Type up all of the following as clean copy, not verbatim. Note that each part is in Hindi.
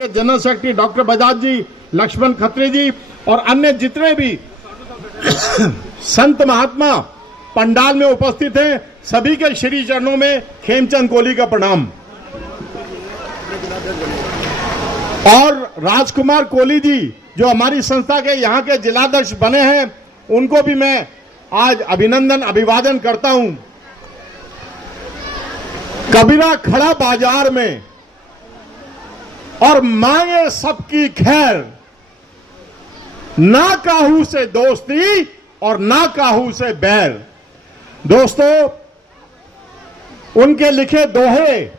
जनरल सेक्रेटरी डॉक्टर बजाज जी, लक्ष्मण खत्री जी और अन्य जितने भी संत महात्मा पंडाल में उपस्थित हैं, सभी के श्री चरणों में खेमचंद कोहली का प्रणाम। और राजकुमार कोहली जी जो हमारी संस्था के यहाँ के जिलाध्यक्ष बने हैं, उनको भी मैं आज अभिनंदन अभिवादन करता हूं। कबीरा खड़ा बाजार में और मांगे सबकी खैर, ना काहू से दोस्ती और ना काहू से बैर। दोस्तों, उनके लिखे दोहे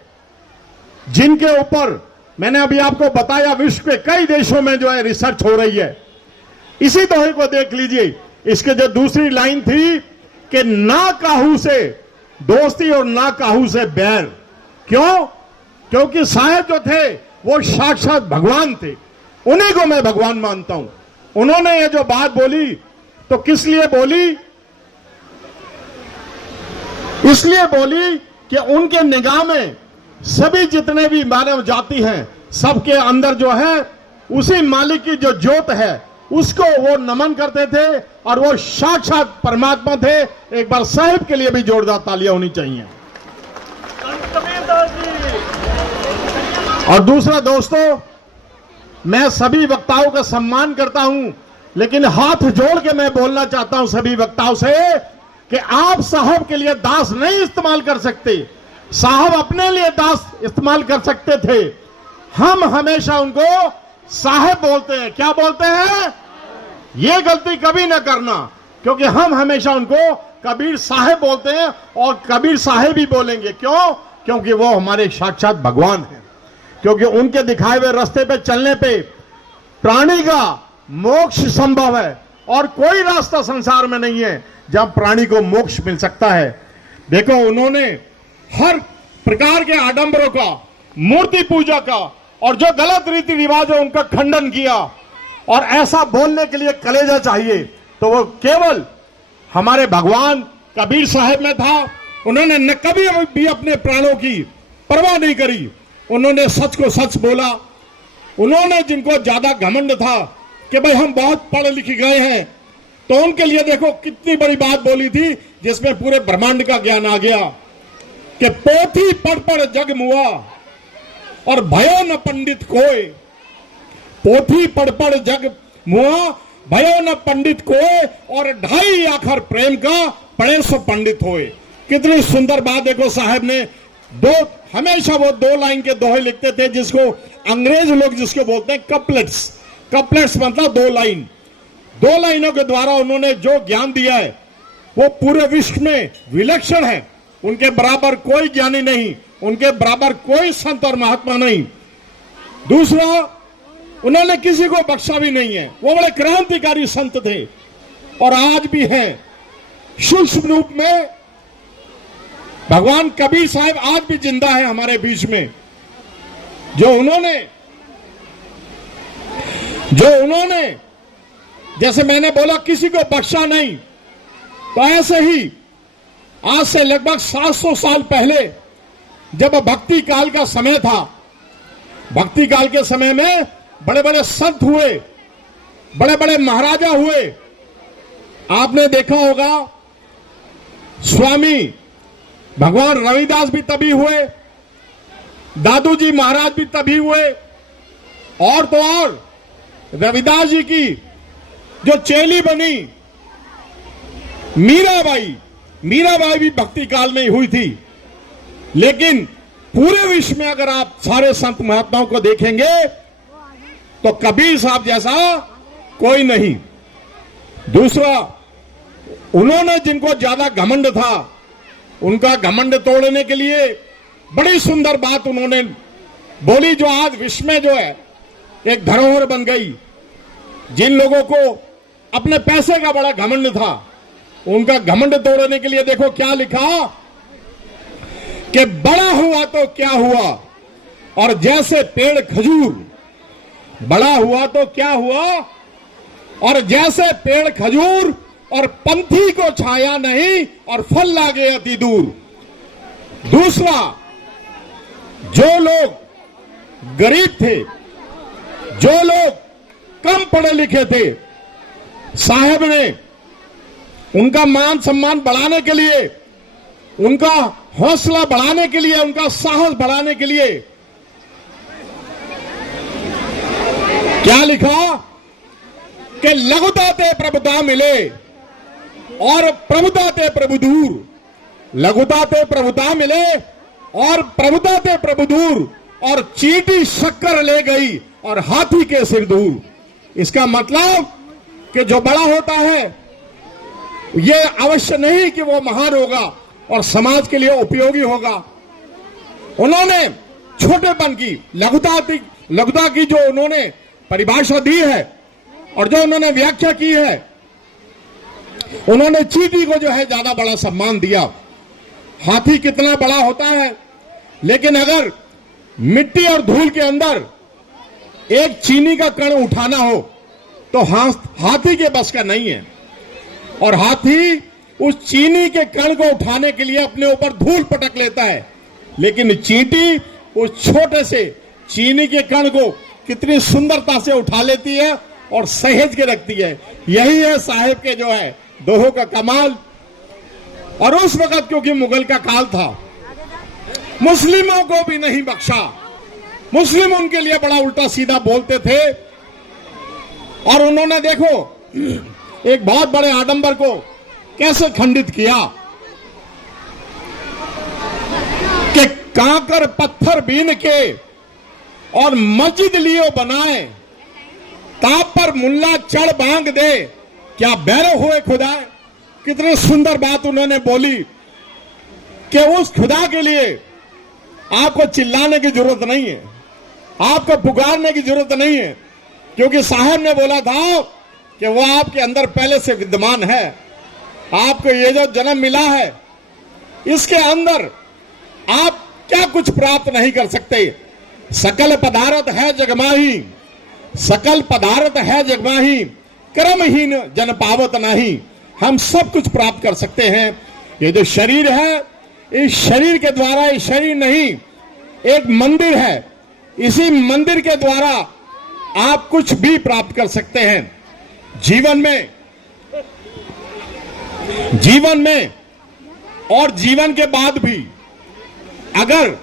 जिनके ऊपर मैंने अभी आपको बताया, विश्व के कई देशों में जो है रिसर्च हो रही है, इसी दोहे को देख लीजिए। इसके जो दूसरी लाइन थी कि ना काहू से दोस्ती और ना काहू से बैर। क्यों? क्योंकि साहब जो थे वो साक्षात भगवान थे, उन्हीं को मैं भगवान मानता हूं। उन्होंने ये जो बात बोली तो किस लिए बोली? इसलिए बोली कि उनके निगाह में सभी जितने भी मानव जाति हैं, सबके अंदर जो है उसी मालिक की जो ज्योत है उसको वो नमन करते थे और वो साक्षात परमात्मा थे। एक बार साहिब के लिए भी जोरदार तालियां होनी चाहिए। और दूसरा दोस्तों, मैं सभी वक्ताओं का सम्मान करता हूं, लेकिन हाथ जोड़ के मैं बोलना चाहता हूं सभी वक्ताओं से कि आप साहब के लिए दास नहीं इस्तेमाल कर सकते। साहब अपने लिए दास इस्तेमाल कर सकते थे, हम हमेशा उनको साहब बोलते हैं। क्या बोलते हैं? ये गलती कभी ना करना, क्योंकि हम हमेशा उनको कबीर साहब बोलते हैं और कबीर साहब ही बोलेंगे। क्यों? क्योंकि वो हमारे साक्षात भगवान हैं। क्योंकि उनके दिखाए हुए रास्ते पे चलने पे प्राणी का मोक्ष संभव है, और कोई रास्ता संसार में नहीं है जहां प्राणी को मोक्ष मिल सकता है। देखो, उन्होंने हर प्रकार के आडंबरों का, मूर्ति पूजा का और जो गलत रीति रिवाज है उनका खंडन किया। और ऐसा बोलने के लिए कलेजा चाहिए तो वो केवल हमारे भगवान कबीर साहब में था। उन्होंने न कभी भी अपने प्राणों की परवाह नहीं करी, उन्होंने सच को सच बोला। उन्होंने, जिनको ज्यादा घमंड था कि भाई हम बहुत पढ़ लिख गए हैं, तो उनके लिए देखो कितनी बड़ी बात बोली थी जिसमें पूरे ब्रह्मांड का ज्ञान आ गया कि पोथी पढ़ पढ़ जग मुआ और भयो न पंडित कोय। पोथी पढ़ पढ़ जग मुआ, भयो न पंडित कोय, और ढाई आखर प्रेम का पढ़े सो पंडित होए। कितनी सुंदर बात देखो साहब ने। हमेशा वो दो लाइन के दोहे लिखते थे, जिसको अंग्रेज लोग जिसको बोलते हैं कपलेट्स। कपलेट्स मतलब दो लाइन। दो लाइनों के द्वारा उन्होंने जो ज्ञान दिया है वो पूरे विश्व में विलक्षण है। उनके बराबर कोई ज्ञानी नहीं, उनके बराबर कोई संत और महात्मा नहीं। दूसरा, उन्होंने किसी को बख्शा भी नहीं है। वो बड़े क्रांतिकारी संत थे और आज भी हैं। सूक्ष्म रूप में भगवान कबीर साहब आज भी जिंदा है हमारे बीच में। जो उन्होंने जैसे मैंने बोला किसी को बख्शा नहीं, तो ऐसे ही आज से लगभग 700 साल पहले जब भक्ति काल का समय था, भक्ति काल के समय में बड़े बड़े संत हुए, बड़े बड़े महाराजा हुए। आपने देखा होगा स्वामी भगवान रविदास भी तभी हुए, दादू जी महाराज भी तभी हुए, और तो और रविदास जी की जो चेली बनी मीराबाई भी भक्ति काल में हुई थी। लेकिन पूरे विश्व में अगर आप सारे संत महात्माओं को देखेंगे तो कबीर साहब जैसा कोई नहीं। दूसरा, उन्होंने जिनको ज्यादा घमंड था, उनका घमंड तोड़ने के लिए बड़ी सुंदर बात उन्होंने बोली, जो आज विश्व में जो है एक धरोहर बन गई। जिन लोगों को अपने पैसे का बड़ा घमंड था, उनका घमंड तोड़ने के लिए देखो क्या लिखा कि बड़ा हुआ तो क्या हुआ, और जैसे पेड़ खजूर। बड़ा हुआ तो क्या हुआ, और जैसे पेड़ खजूर, और पंथी को छाया नहीं और फल लागे अति दूर। दूसरा, जो लोग गरीब थे जो लोग कम पढ़े लिखे थे, साहब ने उनका मान सम्मान बढ़ाने के लिए, उनका हौसला बढ़ाने के लिए, उनका साहस बढ़ाने के लिए क्या लिखा कि लघुता ते प्रभुता मिले और प्रभुता ते प्रभु दूर। लघुता ते प्रभुता मिले और प्रभुता ते प्रभु दूर, और चींटी शक्कर ले गई और हाथी के सिर दूर। इसका मतलब कि जो बड़ा होता है ये अवश्य नहीं कि वो महान होगा और समाज के लिए उपयोगी होगा। उन्होंने छोटेपन की, लघुता की जो उन्होंने परिभाषा दी है और जो उन्होंने व्याख्या की है, उन्होंने चींटी को जो है ज्यादा बड़ा सम्मान दिया। हाथी कितना बड़ा होता है, लेकिन अगर मिट्टी और धूल के अंदर एक चीनी का कण उठाना हो तो हाथी के बस का नहीं है, और हाथी उस चीनी के कण को उठाने के लिए अपने ऊपर धूल पटक लेता है, लेकिन चींटी उस छोटे से चीनी के कण को कितनी सुंदरता से उठा लेती है और सहेज के रखती है। यही है साहेब के जो है दोहों का कमाल। और उस वक्त क्योंकि मुगल का काल था, मुस्लिमों को भी नहीं बख्शा। मुस्लिम उनके लिए बड़ा उल्टा सीधा बोलते थे, और उन्होंने देखो एक बहुत बड़े आडंबर को कैसे खंडित किया कि कांकर पत्थर बीन के और मस्जिद लियो बनाए, ताप पर मुल्ला चढ़ बांग दे, क्या बैरो हुए खुदा। कितनी सुंदर बात उन्होंने बोली कि उस खुदा के लिए आपको चिल्लाने की जरूरत नहीं है, आपको पुकारने की जरूरत नहीं है, क्योंकि साहब ने बोला था कि वो आपके अंदर पहले से विद्यमान है। आपको ये जो जन्म मिला है, इसके अंदर आप क्या कुछ प्राप्त नहीं कर सकते। सकल पदार्थ है जगमाही, सकल पदार्थ है जगमाही, क्रमहीन जन पावत नहीं। हम सब कुछ प्राप्त कर सकते हैं। ये जो शरीर है, इस शरीर के द्वारा, ये शरीर नहीं एक मंदिर है, इसी मंदिर के द्वारा आप कुछ भी प्राप्त कर सकते हैं। जीवन में और जीवन के बाद भी अगर